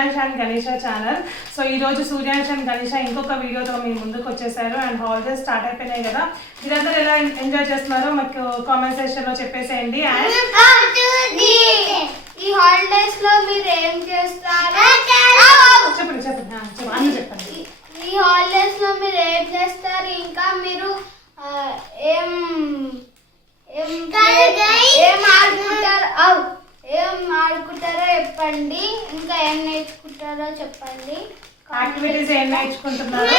Suryansh and Ganesha channel. So ఈరోజు Suryansh and Ganesha ఇంకొక వీడియోతో మీ ముందుకు వచ్చేసారు. అండ్ హాలిడేస్ స్టార్ట్ అయిపోయినాయి కదా, మీరందరూ ఎలా ఎంజాయ్ చేస్తున్నారో మాకు కామెంట్ సెక్షన్లో చెప్పేసేయండి. అండ్ ఈ హాలిడేస్ లో మీరు ఏం చేస్తారు చెప్పండి చెప్పండి అన్నీ చెప్పండి. ఈ హాలిడేస్ లో మీరు ఏం చేస్తారు, ఇంకా మీరు ఏం ఆడుకుంటారో చెప్పండి, ఇంకా ఏం నేర్చుకుంటారో చెప్పండి. యాక్టివిటీస్ ఏం నేర్చుకుంటున్నారు?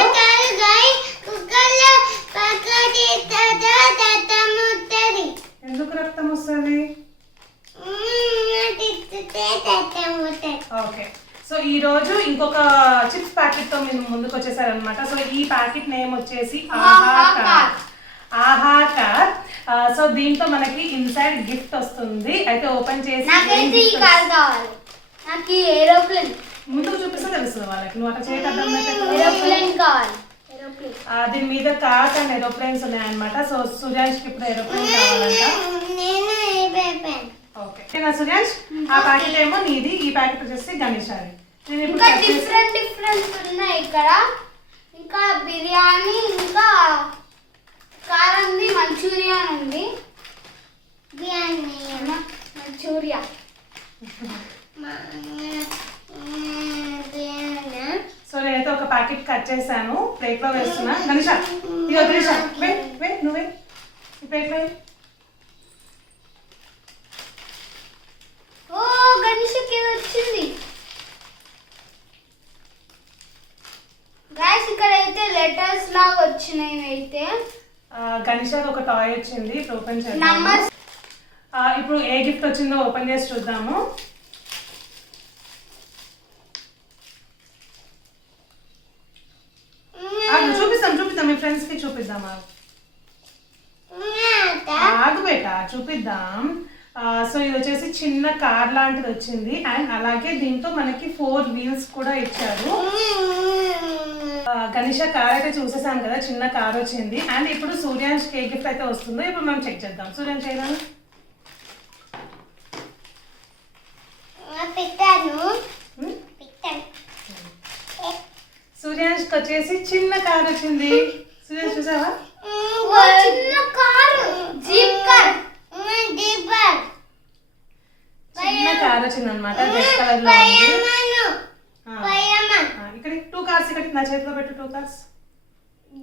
ఎందుకు రక్తం వస్తుంది? ఓకే, సో ఈ రోజు ఇంకొక చిప్స్ ప్యాకెట్ తో మేము ముందుకు వచ్చేసారనమాట. సో ఈ ప్యాకెట్ నేమ్ వచ్చేసి ఆహా కార్. సో దీంతో మనకి ఇన్సైడ్ గిఫ్ట్ వస్తుంది. అయితే ఓపెన్ చేసి నాకు ఏరోప్లేన్ ముందుకు చూపిస్తే తెలుస్తుంది వాళ్ళకి. నువ్వు అట్లా చేయటం ఏరోప్లేన్ కావాలి. దీని మీద కార్స్ అండ్ ఏరోప్లేన్స్ ఉన్నాయన్నమాట. సో సూర్యాంష్కి ఇప్పుడు ఏరోప్లేన్ కావాలంట. ఓకే నా సూర్యాంష్, ఆ ప్యాకెట్ ఏమో నీది, ఈ ప్యాకెట్ వచ్చేసి గణేష్ అది. ఇంకా డిఫరెంట్ ఉన్నాయి ఇక్కడ. ఇంకా బిర్యానీ, ఇంకా కారంది మంచూరియన్ ఉంది. బిర్యానీ మంచూరియా. సో నేనైతే ఒక ప్యాకెట్ కట్ చేశాను, ప్లేట్ లో వేస్తున్నా. గణేష ఇదో గణేష వే నువ్వే ఈ ప్లేట్ లో. ఓ గణేష్కి వచ్చింది గైస్. ఇక్కడ అయితే లెటర్స్ లాగా వచ్చినాయి. అయితే గణేషకి ఒక టాయ్ వచ్చింది, ఇప్పుడు ఓపెన్ చేద్దాం. ఇప్పుడు ఏ గిఫ్ట్ వచ్చిందో ఓపెన్ చేసి చూద్దాము. చూపిద్దాం మీ ఫ్రెండ్స్ కి చూపిద్దాం. ఆగు బేటా చూపిద్దాం. సో ఇది వచ్చేసి చిన్న కార్ లాంటిది వచ్చింది. అండ్ అలాగే దీంతో మనకి 4 వీల్స్ కూడా ఇచ్చారు. గణేష కార్ అయితే చూసేసాం కదా, చిన్న కార్ వచ్చింది. అండ్ ఇప్పుడు సూర్యాంష్ ఏ గిఫ్ట్ అయితే వస్తుందో ఇప్పుడు మనం చెక్ చేద్దాం. సూర్యాంష్ చేయడం సూర్యాంష్ వచ్చేసి చిన్న కార్ వచ్చింది. సూర్యాంష్ చూసావా? చిన్న కారు, జీప్ కార్. చిన్న కార్ వచ్చింది అనమాట, రెడ్ కలర్ లో ఉంది. ఇక్కడ 2 కార్స్, ఇక్కడ నా చేతిలో పెట్టు 2 కార్స్.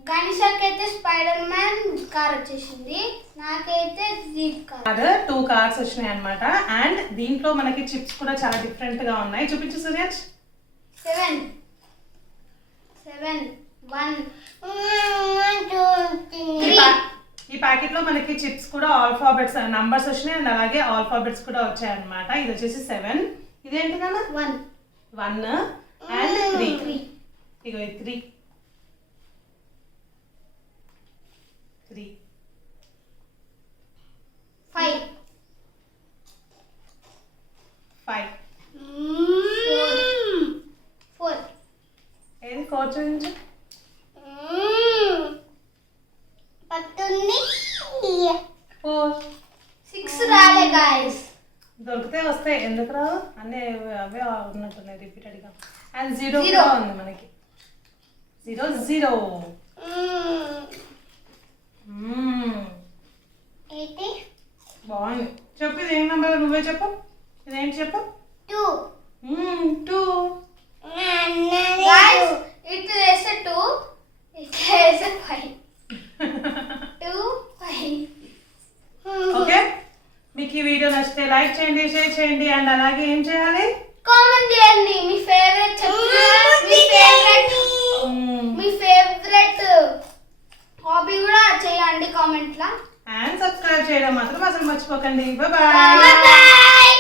గణేష్కి అయితే స్పైడర్ మ్యాన్ కార్ వచ్చేసింది, నాకైతే జీప్ కార్. 2 కార్స్ వచ్చినాయి అనమాట. అండ్ దీంట్లో మనకి చిప్స్ కూడా చాలా డిఫరెంట్ గా ఉన్నాయి. చూపించు సూర్యాంష్. 7 1 ఈ ప్యాకెట్ లో మనకి చిప్స్ కూడా ఆల్ఫాబెట్స్ నంబర్స్ వచ్చినాయి. అండ్ అలాగే ఆల్ఫాబెట్స్ కూడా వచ్చాయి అనమాట. ఇది వచ్చేసి 7. ఇదేంటి కదా 1 అండ్ 3. ఇగో 3 5 4. ఏది 4 చూపించు. 4 6 రాలే గాయ్స్. దొరికితే వస్తాయి, ఎందుకు రావు? అన్నీ అవే ఉన్నట్టున్నాయి రిపీటెడ్ గా. అండ్ 0 కూడా ఉంది మనకి. 0 బాగుంది. చెప్పు ఇది ఏం నెంబర్? నువ్వే చెప్పు. ఇదేంటి చెప్పు. 2 guys it is 2, it is 5. 2 5. Okay, మీకు ఈ వీడియో నచ్చితే లైక్ చేయండి, షేర్ చేయండి. అండ్ అలాగే ఏం చేయాలి? కామెంట్ చేయండి. మీ ఫేవరెట్ హాబీ కూడా చేయండి కామెంట్ లా. అండ్ సబ్స్క్రైబ్ చేయడం మాత్రం అసలు మర్చిపోకండి. Bye bye.